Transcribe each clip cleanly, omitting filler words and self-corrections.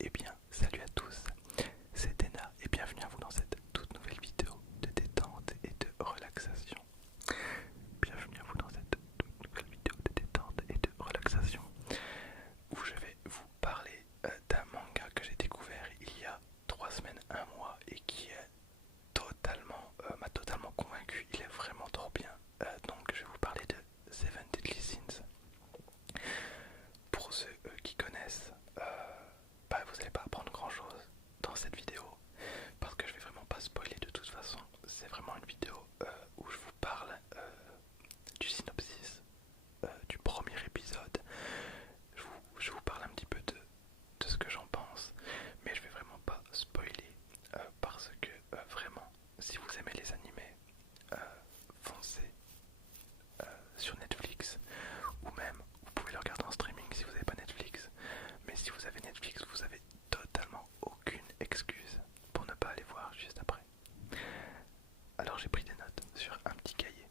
Eh bien, salut à tous, c'est Dena et bienvenue à vous dans cette toute nouvelle vidéo de détente et de relaxation. Bienvenue à vous dans cette toute nouvelle vidéo de détente et de relaxation où je vais vous parler d'un manga que j'ai découvert il y a 3 semaines, un mois et qui est m'a totalement convaincu. Il est vraiment trop bien. Donc je vais vous parler de Seven Deadly Sins. Pour ceux qui connaissent, vous n'allez pas apprendre grand chose dans cette vidéo parce que je vais vraiment pas spoiler de toute façon. C'est vraiment une vidéo où je vous parle du synopsis du premier épisode. Je vous parle un petit peu de ce que j'en pense, mais je vais vraiment pas spoiler parce que vraiment, si vous aimez les animés, foncez sur Netflix ou même vous pouvez le regarder en streaming si vous n'avez pas Netflix. Mais si vous avez Netflix, vous avez totalement aucune excuse pour ne pas aller voir juste après. Alors j'ai pris des notes sur un petit cahier.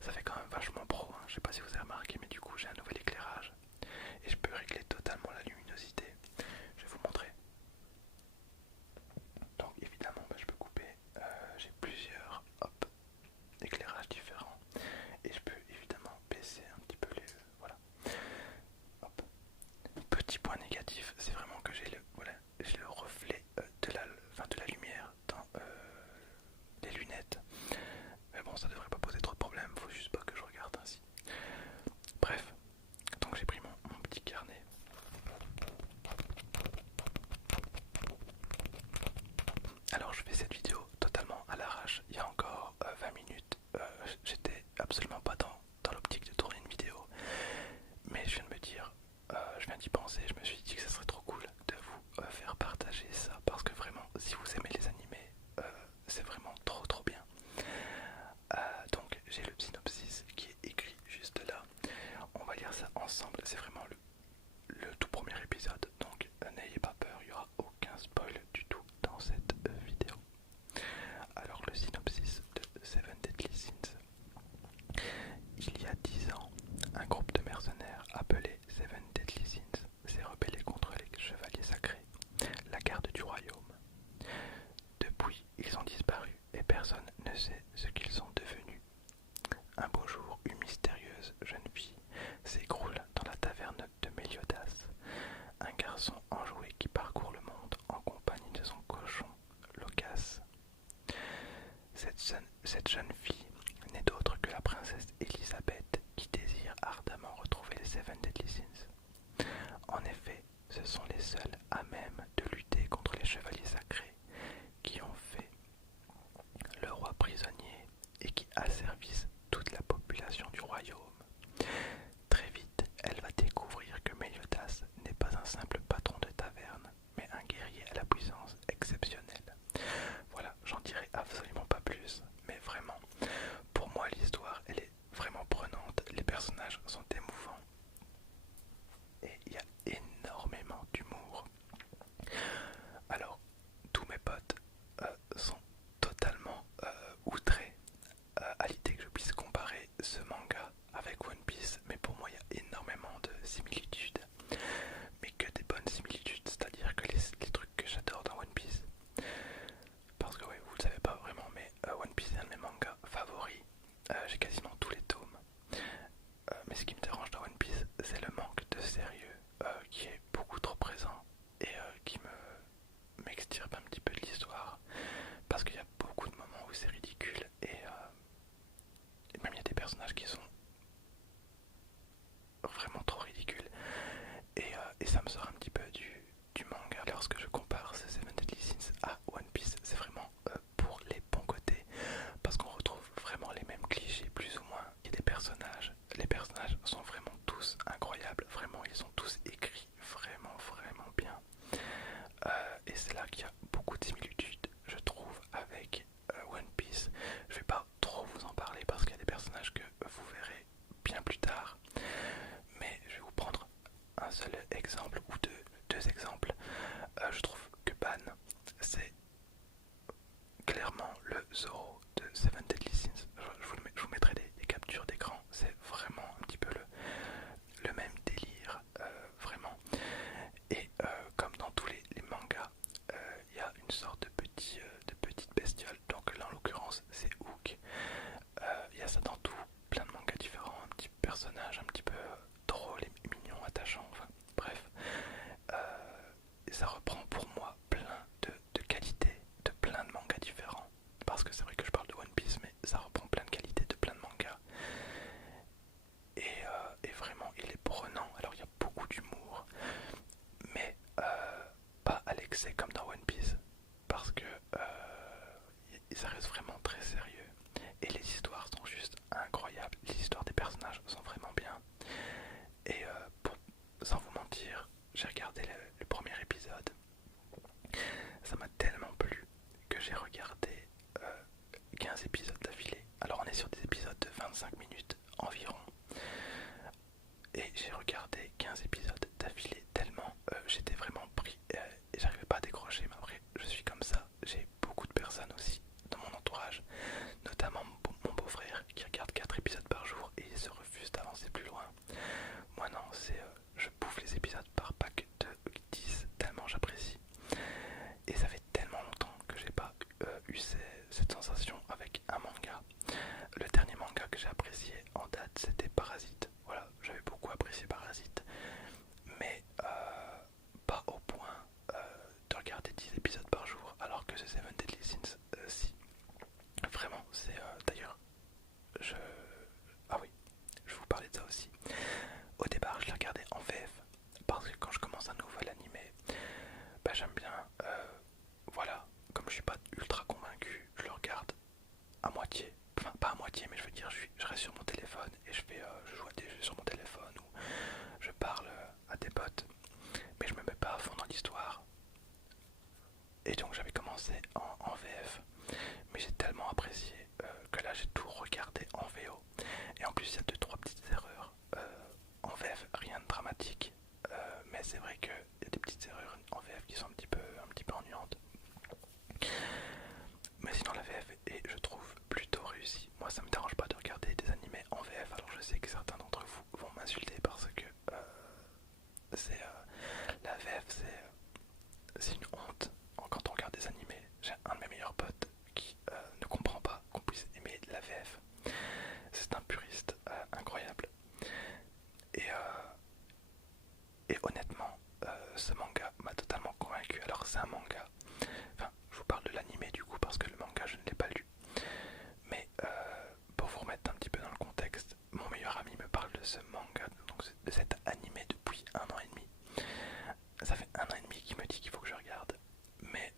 Ça fait quand même vachement pro, hein. Je sais pas si vous avez remarqué, mais du coup j'ai un nouvel éclairage et je peux régler totalement la luminosité. Je vais vous montrer. Donc évidemment je peux couper, j'ai plusieurs éclairages différents et je peux évidemment baisser un petit peu les... voilà. Hop. Petit point négatif, c'est vraiment que j'ai le reflet de la lumière dans les lunettes. Mais bon, ça devrait pas poser trop de problèmes, faut juste pas que je regarde ainsi. Bref, donc j'ai pris mon petit carnet. Alors je fais cette vidéo totalement à l'arrache. Il y a encore 20 minutes, j'étais absolument pas dans l'optique de tourner une vidéo. Mais je viens de me dire, je viens d'y penser, je me suis dit que ça serait trop cool de vous faire partager ça. Parce que vraiment, si vous aimez les animés, c'est vraiment trop bien. Donc j'ai le synopsis qui est écrit juste là. On va lire ça ensemble, c'est vraiment le tout premier épisode. Donc n'ayez pas peur, il n'y aura aucun spoil du tout dans cette vidéo. Alors le synopsis de Seven Deadly Sins. Il y a 10 ans, un groupe de mercenaires appelé Seven Deadly Sins s'est rebellé contre les chevaliers sacrés, la garde du royaume. Depuis, ils ont disparu et personne ne sait ce qu'ils sont devenus. Un beau jour, une mystérieuse jeune fille s'écroule dans la taverne de Méliodas, un garçon enjoué qui parcourt le monde en compagnie de son cochon, Locas. Cette jeune fille n'est d'autre que la princesse Elisabeth qui désire ardemment retrouver les Seven Deadly Sins. En effet, ce sont les seuls à même de lutter contre les chevaliers sacrés qui ont fait le roi prisonnier et qui asservissent toute la population du royaume. Très vite, elle va découvrir que Méliodas n'est pas un simple patron de taverne, mais un guerrier à la puissance exceptionnelle. Voilà, j'en dirai absolument pas plus, mais vraiment, pour moi l'histoire elle est vraiment prenante, les personnages sont émouvants et il y a énormément d'humour. Alors, tous mes potes sont totalement outrés à l'idée que je puisse comparer ce manga avec One Piece, mais pour moi il y a énormément de similitudes, mais que des bonnes similitudes, c'est-à-dire que les trucs que j'adore dans One Piece, parce que ouais, vous le savez pas vraiment, mais One Piece est un de mes mangas favoris, j'ai quasiment tous les tomes, mais ce qui me dérange dans One Piece, c'est le manque de sérieux qui est beaucoup trop présent et qui m'extirpe un petit peu de l'histoire, parce qu'il y a beaucoup de moments où c'est ridicule et même il y a des personnages qui sont vraiment trop ridicules et ça me sort un petit peu du manga. Lorsque je compare ce Seven Deadly Sins à One Piece, c'est vraiment pour les bons côtés parce qu'on retrouve vraiment les mêmes clichés plus ou moins. Il y a des personnages, les personnages sont vraiment tous incroyables, vraiment ils sont tous écrits vraiment bien. Et c'est là qu'il y a beaucoup de similitudes, je trouve, avec One Piece. Je vais pas trop vous en parler parce qu'il y a des personnages que vous verrez bien plus tard, mais je vais vous prendre un seul exemple ou deux ça reprend pour moi plein de qualités de plein de mangas différents. Parce que c'est vrai que je parle de One Piece, mais ça reprend plein de qualités de plein de mangas. Et vraiment, il est prenant. Alors il y a beaucoup d'humour, mais pas à l'excès comme dans One Piece. Parce que ça reste vraiment très sérieux. Et les histoires sont juste incroyables. Les histoires des personnages sont vraiment bien. Et sans vous mentir, j'ai regardé le premier épisode. Ça m'a tellement plu que j'ai regardé 15 épisodes d'affilée. Alors on est sur des épisodes de 25 minutes environ. Et j'ai regardé 15 épisodes d'affilée tellement j'étais vraiment pris et j'arrivais pas à décrocher. Mais après, je suis comme ça. J'ai beaucoup de personnes aussi dans mon entourage, notamment mon beau-frère qui regarde 4 épisodes par jour et il se refuse d'avancer plus loin. Moi non, c'est je bouffe les épisodes par pack de 10 tellement j'apprécie. Et ça fait tellement longtemps que j'ai pas eu cette sensation avec un manga. Le dernier manga que j'ai apprécié en date, c'était Parasite. Voilà, j'avais beaucoup apprécié Parasite, mais pas au point de regarder 10 épisodes par jour, alors que The Seven Deadly Sins, si. Vraiment, c'est d'ailleurs, je... Ah oui, je vous parlais de ça aussi. Au départ, je l'ai regardé en VF, parce que quand je commence un nouvel animé, bah, j'aime bien, voilà, comme je suis pas ultra convaincu, je le regarde à moitié. Enfin, pas à moitié, mais je veux dire, je reste sur mon téléphone et je joue à des jeux sur mon téléphone ou je parle à des potes, mais je me mets pas à fond dans l'histoire. Et donc j'avais commencé en VF, mais j'ai tellement apprécié que là j'ai tout regardé en VO. Et en plus il y a 2-3 petites erreurs en VF, rien de dramatique, mais c'est vrai qu'il y a des petites erreurs en VF qui sont un petit peu ennuyantes. Mais sinon la VF est, je trouve, plutôt réussie. Moi ça me dérange pas de regarder des animés en VF, alors je sais que certains d'entre vous vont m'insulter parce que la VF c'est une honte quand on regarde des animés. J'ai un de mes meilleurs potes qui ne comprend pas qu'on puisse aimer la VF. C'est un puriste incroyable. Et, et honnêtement, ce manga m'a totalement convaincu. Alors c'est un manga, enfin je vous parle de l'animé du coup parce que le manga je ne l'ai pas lu. Mais pour vous remettre un petit peu dans le contexte, mon meilleur ami me parle de ce manga, donc de cet animé depuis 1 an et demi. Ça fait 1 an et demi qu'il me dit qu'il faut que je regarde, mais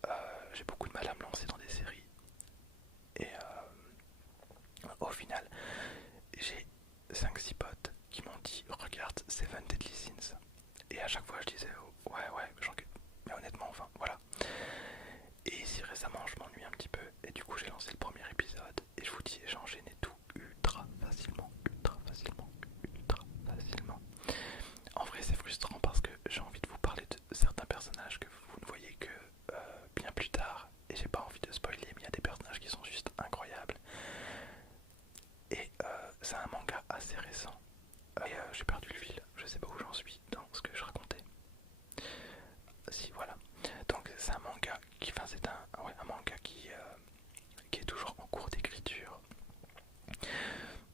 j'ai beaucoup de mal à me lancer dans des séries. Et au final, j'ai 5-6 potes qui m'ont dit regarde Seven Deadly Sins. Et à chaque fois je disais oh, ouais, mais honnêtement, enfin voilà. Et ici récemment, je m'ennuie un petit peu, et du coup j'ai lancé le premier épisode, et je vous dis, j'ai enchaîné tout ultra facilement, ultra facilement, ultra facilement. En vrai c'est frustrant parce que j'ai envie de vous parler de certains personnages que vous ne voyez que bien plus tard, et j'ai pas envie de spoiler, mais il y a des personnages qui sont juste incroyables. Et c'est un manga assez récent, et j'ai perdu le fil, je sais pas où j'en suis dans ce que je racontais. Si voilà, donc c'est un manga qui, enfin c'est un manga qui est toujours en cours d'écriture.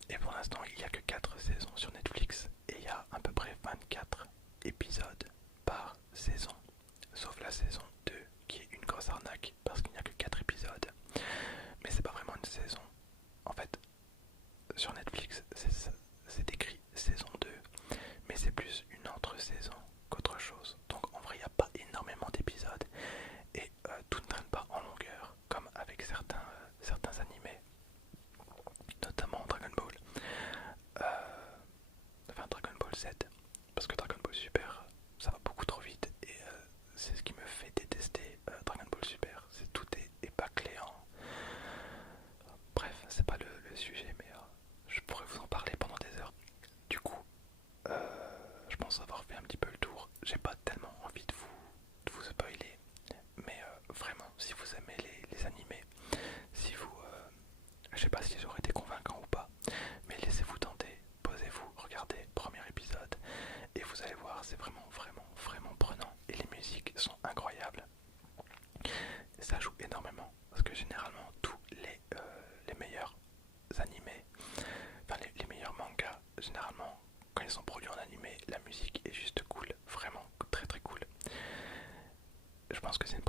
Et pour l'instant il n'y a que 4 saisons sur Netflix et il y a à peu près 24 épisodes par saison. Sauf la saison 2 qui est une grosse arnaque parce qu'il n'y a que 4 épisodes. Mais c'est pas vraiment une saison. En fait, sur Netflix c'est écrit saison 2, mais c'est plus une entre-saison qu'autre chose. Donc en vrai il n'y a pas énormément d'épisodes et tout ne traîne pas en longueur comme avec certains animés, notamment Dragon Ball. Enfin Dragon Ball Z, parce que Dragon Ball Super ça va beaucoup trop vite et c'est ce qui me fait détester Dragon Ball Super, c'est tout est bâclé en... Bref, c'est pas le sujet, mais je pourrais vous en parler pendant des heures. Du coup, je pense avoir fait un petit peu le tour. J'ai pas tellement envie de vous spoiler, mais vraiment, si vous aimez les animés, si vous... je sais pas si j'aurais été convaincant ou pas, mais laissez-vous tenter, posez-vous, regardez premier épisode, et vous allez voir, c'est vraiment, vraiment, vraiment prenant. Et les musiques sont incroyables. Ça joue énormément, parce que généralement, tous les meilleurs animés, enfin les meilleurs mangas, généralement, quand ils sont produits en animé, la musique est juste cool, vraiment très très cool. pense que c'est une